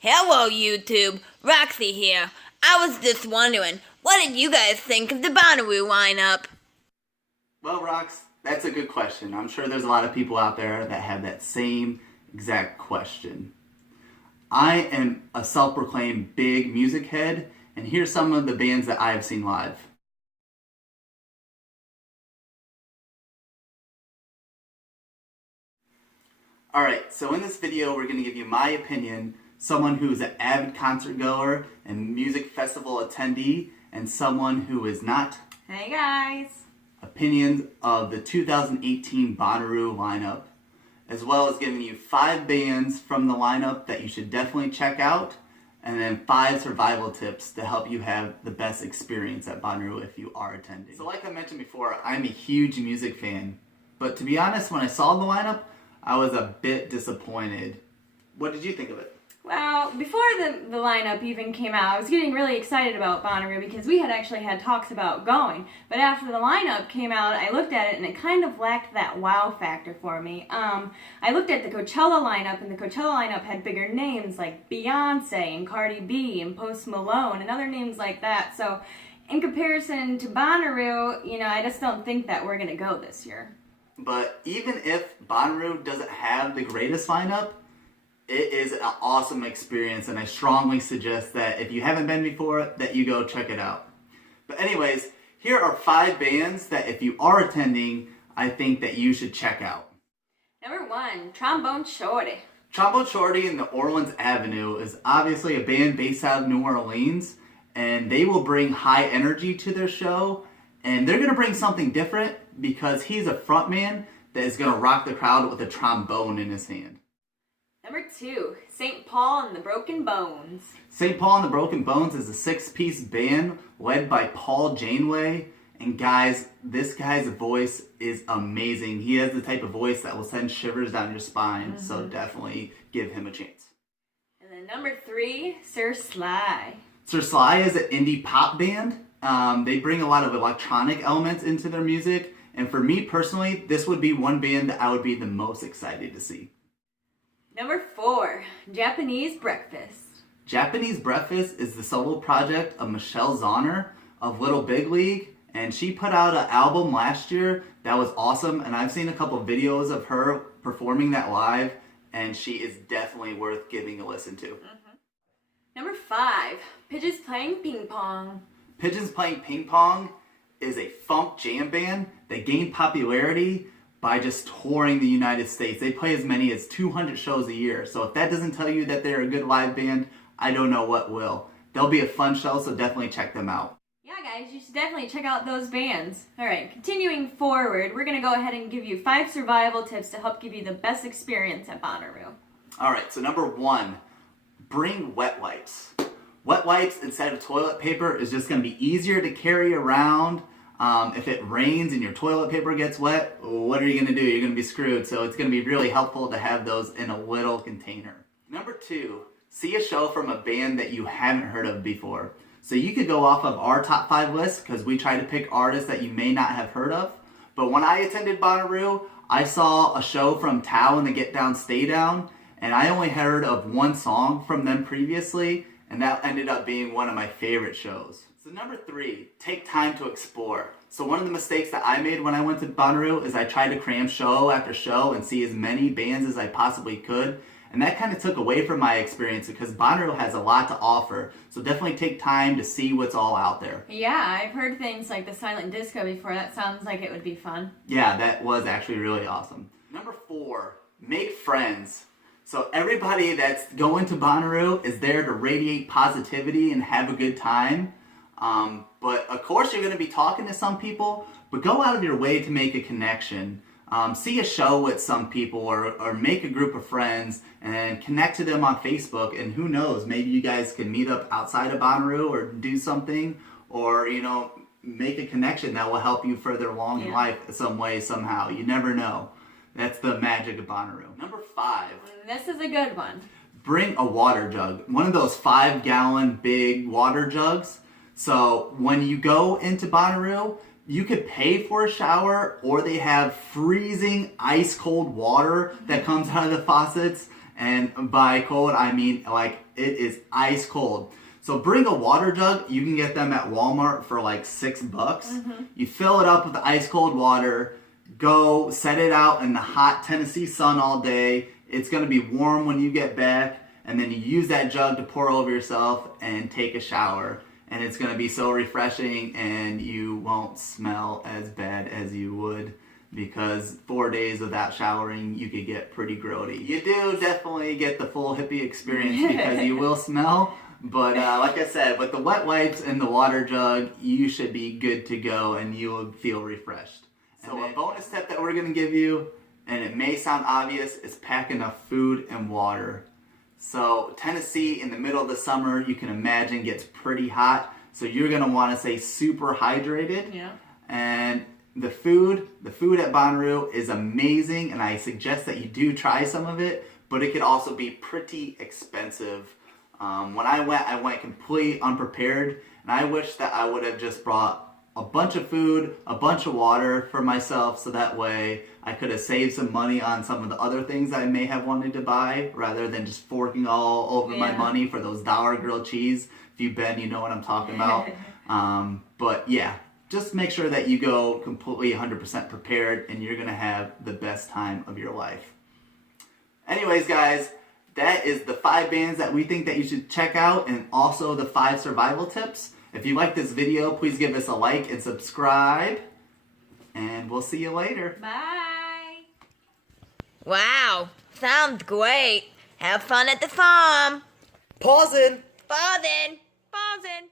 Hello, YouTube. Roxy here. I was just wondering, what did you guys think of the Bonnaroo lineup? Well, Rox, that's a good question. I'm sure there's a lot of people out there that have that same exact question. I am a self-proclaimed big music head, and here's some of the bands that I have seen live. Alright, so in this video we're going to give you my opinion, someone who is an avid concert goer and music festival attendee, and someone who is not. Hey guys! Opinions of the 2018 Bonnaroo lineup, as well as giving you 5 bands from the lineup that you should definitely check out, and then 5 survival tips to help you have the best experience at Bonnaroo if you are attending. So like I mentioned before, I'm a huge music fan, but to be honest, when I saw the lineup, I was a bit disappointed. What did you think of it? Well, before the lineup even came out, I was getting really excited about Bonnaroo because we had actually had talks about going. But after the lineup came out, I looked at it and it kind of lacked that wow factor for me. I looked at the Coachella lineup, and the Coachella lineup had bigger names like Beyonce and Cardi B and Post Malone and other names like that. So in comparison to Bonnaroo, I just don't think that we're going to go this year. But even if Bonnaroo doesn't have the greatest lineup, it is an awesome experience, and I strongly suggest that if you haven't been before, that you go check it out. But anyways, here are 5 bands that if you are attending, I think that you should check out. Number 1, Trombone Shorty. Trombone Shorty and the Orleans Avenue is obviously a band based out of New Orleans, and they will bring high energy to their show, and they're going to bring something different because he's a frontman that is going to rock the crowd with a trombone in his hand. Number 2, St. Paul and the Broken Bones. St. Paul and the Broken Bones is a 6-piece band led by Paul Janeway. And guys, this guy's voice is amazing. He has the type of voice that will send shivers down your spine. So definitely give him a chance. And then number 3, Sir Sly. Sir Sly is an indie pop band. They bring a lot of electronic elements into their music. And for me personally, this would be one band that I would be the most excited to see. Number 4, Japanese Breakfast. Japanese Breakfast is the solo project of Michelle Zauner of Little Big League, and she put out an album last year that was awesome, and I've seen a couple videos of her performing that live, and she is definitely worth giving a listen to. Number 5, Pigeons Playing Ping Pong. Pigeons Playing Ping Pong is a funk jam band that gained popularity by just touring the United States. They play as many as 200 shows a year. So if that doesn't tell you that they're a good live band, I don't know what will. They'll be a fun show, so definitely check them out. Yeah, guys, you should definitely check out those bands. Alright, continuing forward, we're going to go ahead and give you 5 survival tips to help give you the best experience at Bonnaroo. Alright, so number 1, bring wet wipes. Wet wipes instead of toilet paper is just going to be easier to carry around. If it rains and your toilet paper gets wet, what are you going to do? You're going to be screwed. So it's going to be really helpful to have those in a little container. Number 2, see a show from a band that you haven't heard of before. So you could go off of our top 5 list because we try to pick artists that you may not have heard of. But when I attended Bonnaroo, I saw a show from Tao and the Get Down Stay Down, and I only heard of one song from them previously, and that ended up being one of my favorite shows. So number 3, take time to explore. So one of the mistakes that I made when I went to Bonnaroo is I tried to cram show after show and see as many bands as I possibly could. And that kind of took away from my experience because Bonnaroo has a lot to offer. So definitely take time to see what's all out there. Yeah, I've heard things like the silent disco before. That sounds like it would be fun. Yeah, that was actually really awesome. Number 4, make friends. So everybody that's going to Bonnaroo is there to radiate positivity and have a good time. But of course you're going to be talking to some people, but go out of your way to make a connection. See a show with some people or make a group of friends and connect to them on Facebook, and who knows, maybe you guys can meet up outside of Bonnaroo or do something, or make a connection that will help you further along in life some way, somehow. You never know. That's the magic of Bonnaroo. Number 5. This is a good one. Bring a water jug. One of those 5-gallon big water jugs. So when you go into Bonnaroo, you could pay for a shower, or they have freezing ice cold water that comes out of the faucets, And by cold, I mean like it is ice cold. So bring a water jug. You can get them at Walmart for like $6. You fill it up with ice cold water. Go set it out in the hot Tennessee sun all day. It's going to be warm when you get back. And then you use that jug to pour over yourself and take a shower. And it's going to be so refreshing, and you won't smell as bad as you would, because 4 days without showering, you could get pretty grody. You do definitely get the full hippie experience because you will smell. But like I said, with the wet wipes and the water jug, you should be good to go and you will feel refreshed. So a bonus tip that we're going to give you, and it may sound obvious, is pack enough food and water. So Tennessee in the middle of the summer, you can imagine, gets pretty hot. So you're going to want to stay super hydrated. Yeah. And the food at Bonnaroo is amazing, and I suggest that you do try some of it, but it could also be pretty expensive. When I went completely unprepared, and I wish that I would have just brought a bunch of food, a bunch of water for myself, so that way I could have saved some money on some of the other things I may have wanted to buy, rather than just forking all over my money for those dollar grilled cheese. If you've been, you know what I'm talking about. But yeah, just make sure that you go completely 100% prepared, and you're gonna have the best time of your life. Anyways, guys, that is the 5 bands that we think that you should check out, and also the 5 survival tips. If you like this video, please give us a like and subscribe, and we'll see you later. Bye. Wow, sounds great. Have fun at the farm. Pausing. Pausing. Pausing.